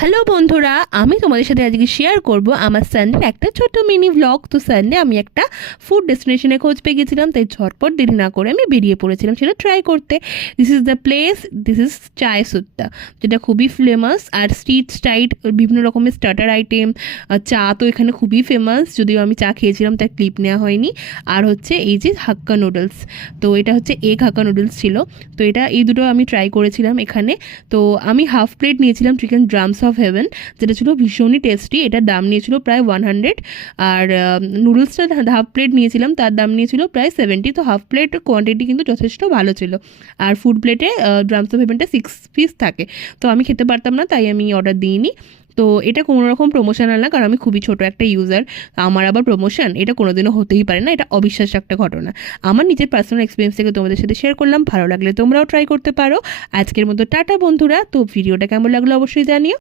Hello বন্ধুরা, আমি তোমাদের সাথে আজকে শেয়ার করব আমার সানডের একটা ছোট মিনি ব্লগ। তো সানডে আমি একটা ফুড ডেস্টিনেশনে খোঁজ পেয়ে গেছিলাম, তাই ঝটপট দেরি না করে আমি বেরিয়ে পড়েছিলাম সেটা ট্রাই করতে। This is the place, this is চায় সুট্টা, যেটা খুবই ফেমাস। আর স্ট্রিট স্টাইট বিভিন্ন রকমের স্টার্টার আইটেম, চা তো এখানে খুবই ফেমাস, যদিও আমি চা খেয়েছিলাম তার ক্লিপ নেওয়া হয়নি। আর হচ্ছে এই যে হাক্কা নুডলস, তো এটা হচ্ছে এগ হাক্কা নুডলস ছিল। তো এই দুটো আমি ট্রাই করেছিলাম এখানে। তো আমি হাফ প্লেট নিয়েছিলাম চিকেন ড্রামস অফ হেভেন, যেটা ছিল ভীষণই টেস্টি। এটার দাম নিয়েছিল প্রায় 100। আর নুডলসটা হাফ প্লেট নিয়েছিলাম, তার দাম নিয়েছিল প্রায় 70। তো হাফ প্লেট কোয়ান্টিটি কিন্তু যথেষ্ট ভালো ছিল। আর ফুড প্লেটে ড্রামস অফ হেভেনটা 6 পিস থাকে, তো আমি খেতে পারতাম না, তাই আমি অর্ডার দিইনি। তো এটা কোনো রকম প্রমোশনাল না, কারণ আমি খুবই ছোট একটা ইউজার। আমার আবার প্রমোশন এটা কোনোদিনও হতেই পারে না, এটা অবিশ্বাস্য একটা ঘটনা। আমার নিজের পার্সোনাল এক্সপিরিয়েন্স থেকে তোমাদের সাথে শেয়ার করলাম, ভালো লাগলে তোমরাও ট্রাই করতে পারো। আজকের মতো টাটা বন্ধুরা, তো ভিডিওটা কেমন লাগলো অবশ্যই জানিও।